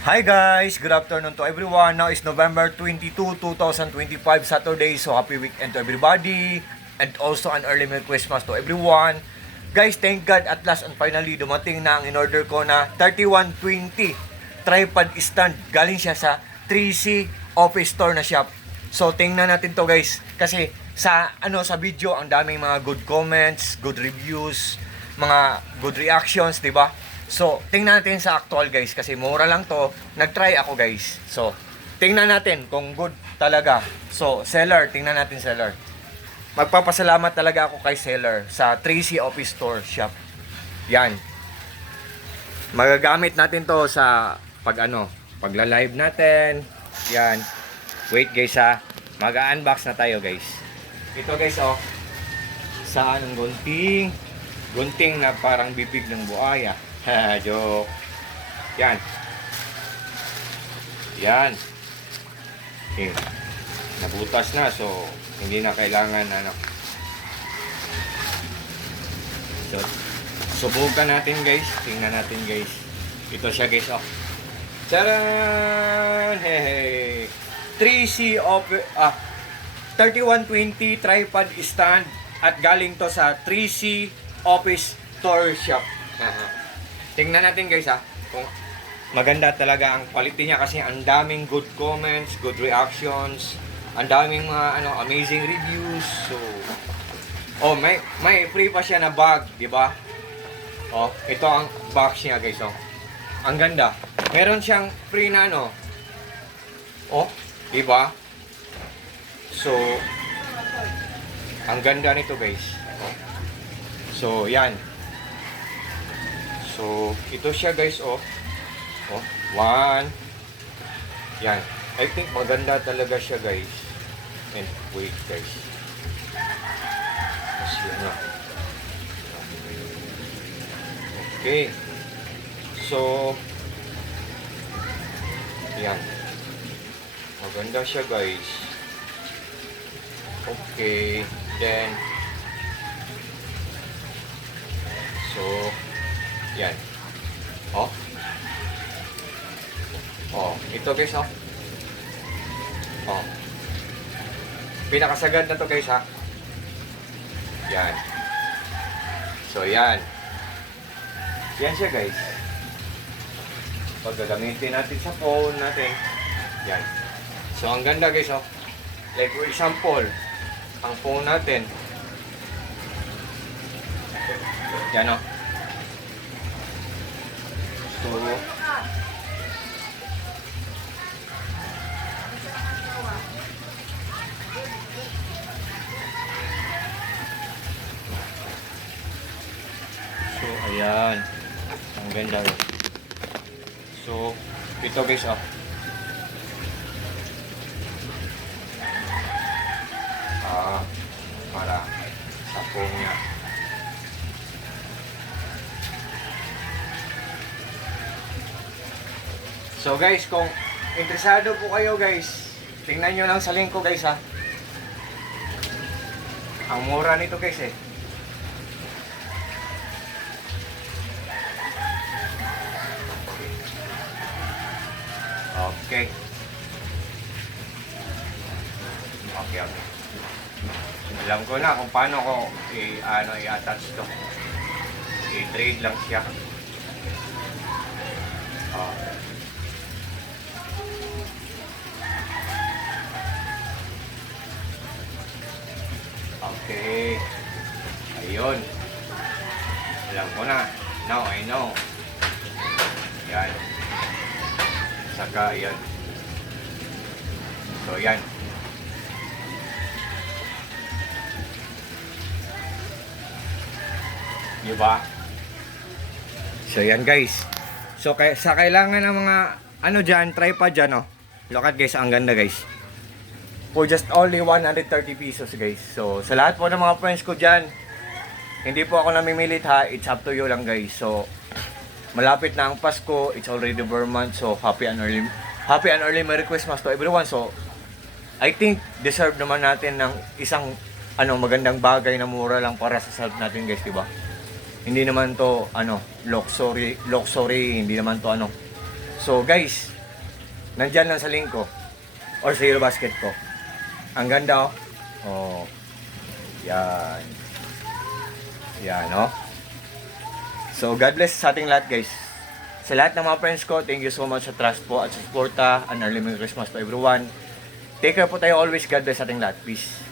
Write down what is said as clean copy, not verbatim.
Hi guys! Good afternoon to everyone. Now is November 22, 2025, Saturday. So happy weekend to everybody. And also an early Merry Christmas to everyone. Guys, thank God at last and finally dumating na ang in-order ko na 3120 tripod stand. Galing siya sa 3C Office Store na shop. So tingnan natin to guys. Kasi sa video ang daming mga good comments, good reviews, mga good reactions, 'di ba? So, tingnan natin sa actual guys kasi mura lang to. Nag-try ako guys. So, tingnan natin kung good talaga. So, seller, tingnan natin seller. Magpapasalamat talaga ako kay seller sa 3C Office Store shop. Yan. Magagamit natin to sa pagla-live natin. Yan. Wait guys ha. Mag-unbox na tayo guys. Ito guys oh. Saan ang gunting? Gunting na parang bibig ng buhaya. Joke. Yan. Yan. Okay. Nabutas na so hindi na kailangan So subukan natin guys. Tingnan natin guys. Ito siya guys oh. Charan! Hey. 3C 3120 tripod stand at galing to sa 3C Office Store shop. Tingnan natin guys ha, kung maganda talaga ang quality niya kasi ang daming good comments, good reactions, ang daming mga amazing reviews. So may free pa siya na bag, di ba? Oh, ito ang box niya guys oh. Ang ganda. Meron siyang free na oh, di ba? So ang ganda nito guys. Oh. So yan. So, ito siya guys, oh. Oh, one. Yan. I think maganda talaga siya guys. And wait guys. Kasi okay. So, yan. Maganda siya guys. Okay. Then, so, yan. Oh. Oh, ito guys oh. Oh. Pinakasagad na to guys ha. Yan. So yan. Yan siya guys. Pag gagamitin natin sa phone natin. Yan. So ang ganda guys oh. Like for example, ang phone natin. Yan oh. So, ayan. Ang ganda guys. So, ito guys oh. Para sa phone niya. So guys, kung interesado po kayo guys, tingnan nyo lang sa link ko guys ha. Ang mura nito guys eh. Okay. Okay. Alam ko na kung paano ko i-attach to. I-trade lang siya. Okay. Ayun. Alam ko na. Now I know. Yan. Saka yan. So yan. Diba? So yan guys. So sa kailangan ng mga dyan, tripod dyan oh. Look at guys, ang ganda guys. For just only 130 pesos guys. So sa lahat po ng mga friends ko dyan, hindi po ako namimilit ha. It's up to you lang guys. So malapit na ang Pasko. It's already Vermont. So happy and early Merry Christmas to everyone. So I think deserve naman natin ng isang magandang bagay na mura lang para sa self natin guys, diba? Hindi naman to luxury, hindi naman to So guys, nandyan lang sa link ko or sa Hero Basket ko. Ang ganda oh. Oh. Yan. Yan oh. So God bless sa ating lahat guys. Sa lahat ng mga friends ko, thank you so much sa trust po at sa suporta. An early Merry Christmas to everyone. Take care po tayo always. God bless sa ating lahat. Peace.